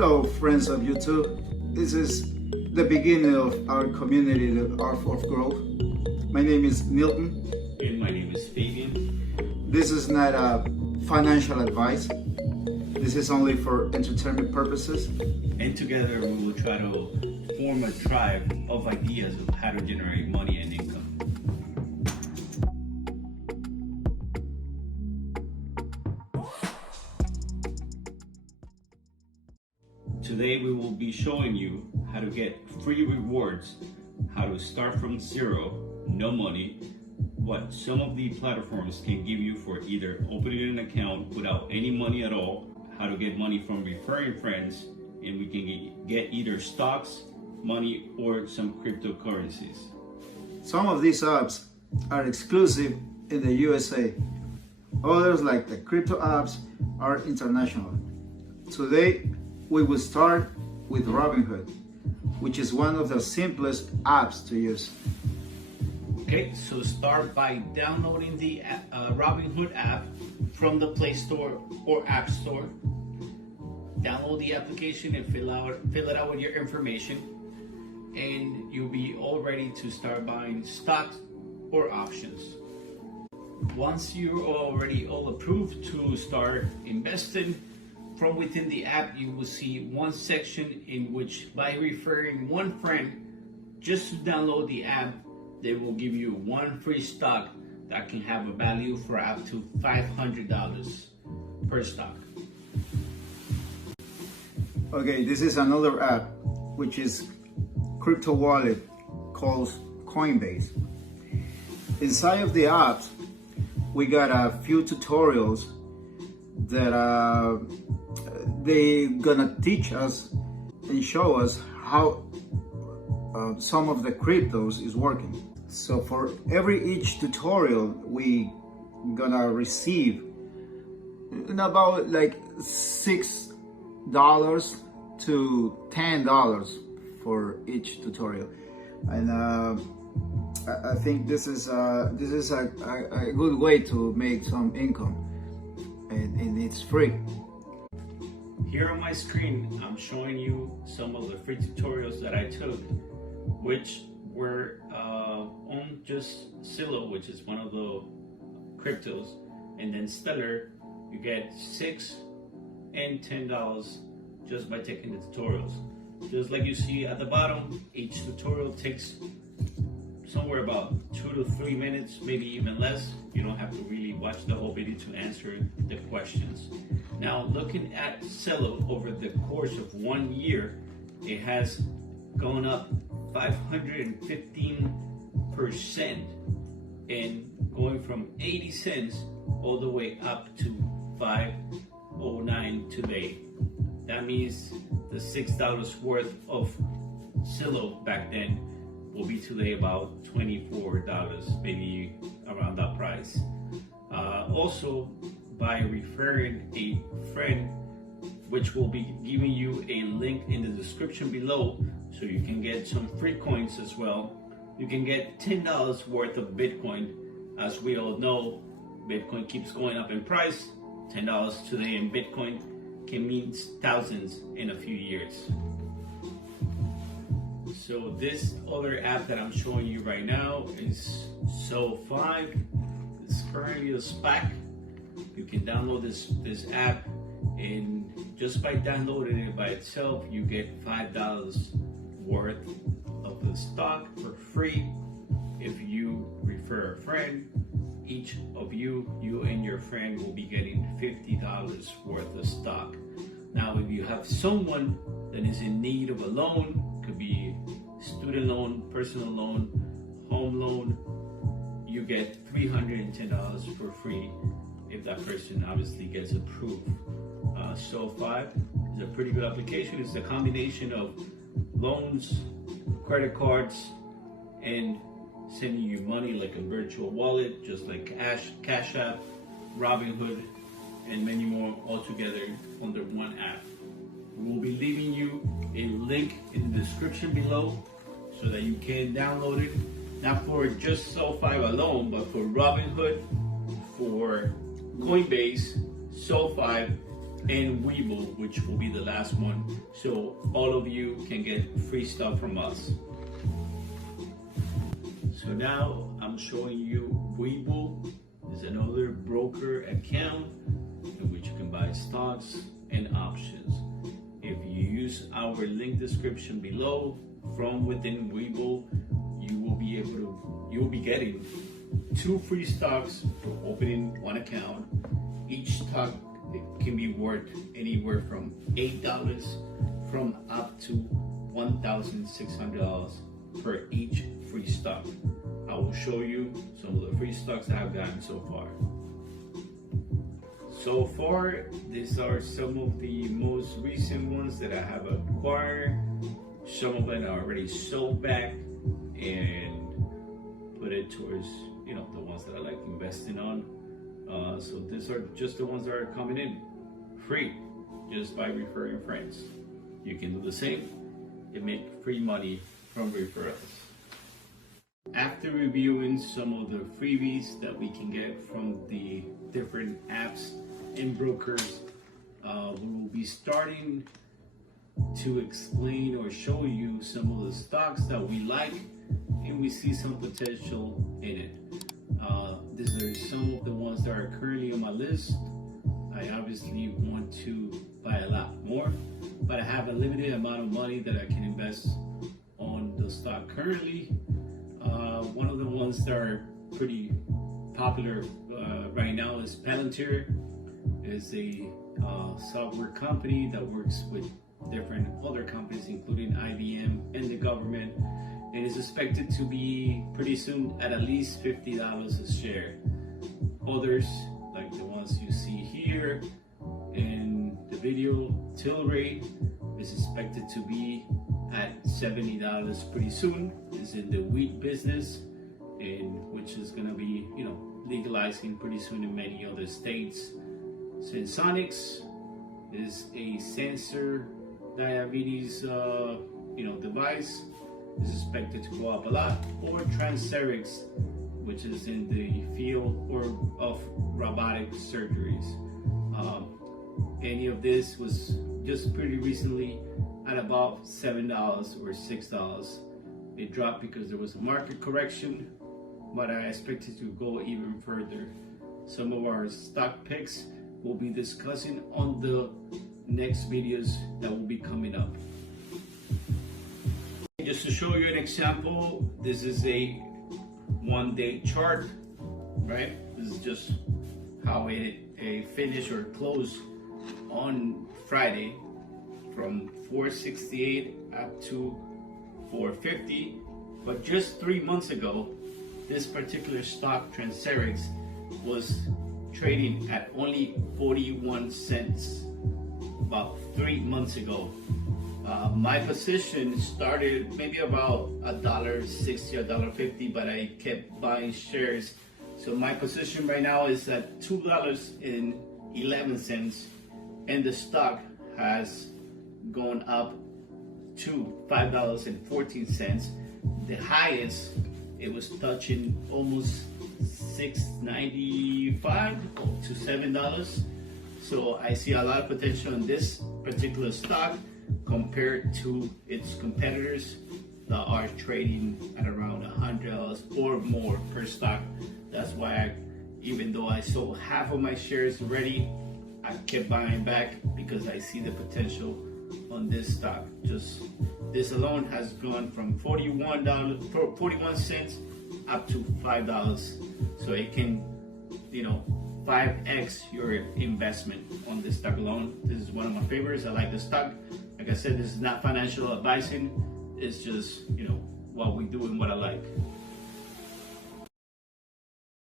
Hello, friends of YouTube. This is the beginning of our community, the Art of Growth. My name is Milton. And my name is Fabian. This is not a financial advice. This is only for entertainment purposes. And together we will try to form a tribe of ideas of how to generate money and income. Today we will be showing you how to get free rewards, how to start from zero, no money, what some of the platforms can give you for either opening an account without any money at all, how to get money from referring friends, and we can get either stocks, money, or some cryptocurrencies. Some of these apps are exclusive in the USA. Others, like the crypto apps, are international. Today, we will start with Robinhood, which is one of the simplest apps to use. Okay, so start by downloading the Robinhood app from the Play Store or App Store. Download the application and fill it out with your information, and you'll be all ready to start buying stocks or options. Once you're already all approved to start investing, from within the app, you will see one section in which, by referring one friend, just to download the app, they will give you one free stock that can have a value for up to $500 per stock. Okay, this is another app, which is crypto wallet called Coinbase. Inside of the app, we got a few tutorials that they're gonna teach us and show us how some of the cryptos is working. So for each tutorial, we gonna receive about like $6 to $10 for each tutorial, and I think this is a good way to make some income, and it's free. Here on my screen, I'm showing you some of the free tutorials that I took, which were on just Zillow, which is one of the cryptos, and then Stellar. You get $6 and $10 just by taking the tutorials. Just like you see at the bottom, each tutorial takes somewhere about 2 to 3 minutes, maybe even less. You don't have to really watch the whole video to answer the questions. Now, looking at Zillow over the course of 1 year, it has gone up 515%, and going from 80 cents all the way up to $5.09 today. That means the $6 worth of Zillow back then will be today about $24, maybe around that price. Also, by referring a friend, which will be giving you a link in the description below, so you can get some free coins as well. You can get $10 worth of Bitcoin. As we all know, Bitcoin keeps going up in price. $10 today in Bitcoin can mean thousands in a few years. So this other app that I'm showing you right now is Sofine. It's currently a SPAC. You can download this app, and just by downloading it by itself, you get $5 worth of the stock for free. If you refer a friend, each of you and your friend will be getting $50 worth of stock. Now, if you have someone that is in need of a loan, could be student loan, personal loan, home loan, you get $310 for free if that person obviously gets approved. Sofi is a pretty good application. It's a combination of loans, credit cards, and sending you money like a virtual wallet, just like Cash App, Robinhood, and many more all together under one app. We will be leaving you a link in the description below so that you can download it, not for just Sofi alone, but for Robinhood, for Coinbase, Sofi, and Webull, which will be the last one. So all of you can get free stuff from us. So now I'm showing you Webull is another broker account in which you can buy stocks and options. If you use our link description below from within Webull, you will be getting 2 free stocks for opening one account. Each stock can be worth anywhere from $8 from up to $1,600 for each free stock. I will show you some of the free stocks I've gotten so far. So far, these are some of the most recent ones that I have acquired. Some of them are already sold back and put it towards, the ones that I like investing on. So these are just the ones that are coming in free, just by referring friends. You can do the same and make free money from referrals. After reviewing some of the freebies that we can get from the different apps and brokers, we will be starting to explain or show you some of the stocks that we like and we see some potential in it. These are some of the ones that are currently on my list. I obviously want to buy a lot more, but I have a limited amount of money that I can invest on the stock currently. One of the ones that are pretty popular right now is Palantir. It's a software company that works with different other companies, including IBM and the government, and is expected to be pretty soon at least $50 a share. Others, like the ones you see here in the video, Tilray is expected to be at $70 pretty soon. It's in the wheat business, and which is going to be legalizing pretty soon in many other states. Sensonics is a sensor diabetes device, is expected to go up a lot. Or Transerix, which is in the field of robotic surgeries. Any of this was just pretty recently at about $7 or $6. It dropped because there was a market correction, but I expect it to go even further. Some of our stock picks we'll be discussing on the next videos that will be coming up. Just to show you an example, this is a 1-day chart, right? This is just how it finished or closed on Friday from 468 up to 450. But just 3 months ago, this particular stock, Transerix, was trading at only 41 cents about 3 months ago. My position started maybe about $1.60, $1.50, but I kept buying shares. So my position right now is at $2.11, and the stock has gone up to $5.14. The highest, it was touching almost $6.95 to $7. So I see a lot of potential in this particular stock compared to its competitors that are trading at around $100 or more per stock. That's why even though I sold half of my shares already, I kept buying back because I see the potential on this stock. Just this alone has gone from $41 up to $5. So it can, 5x your investment on this stock alone. This is one of my favorites. I like the stock. Like I said, this is not financial advising. It's just, what we do and what I like.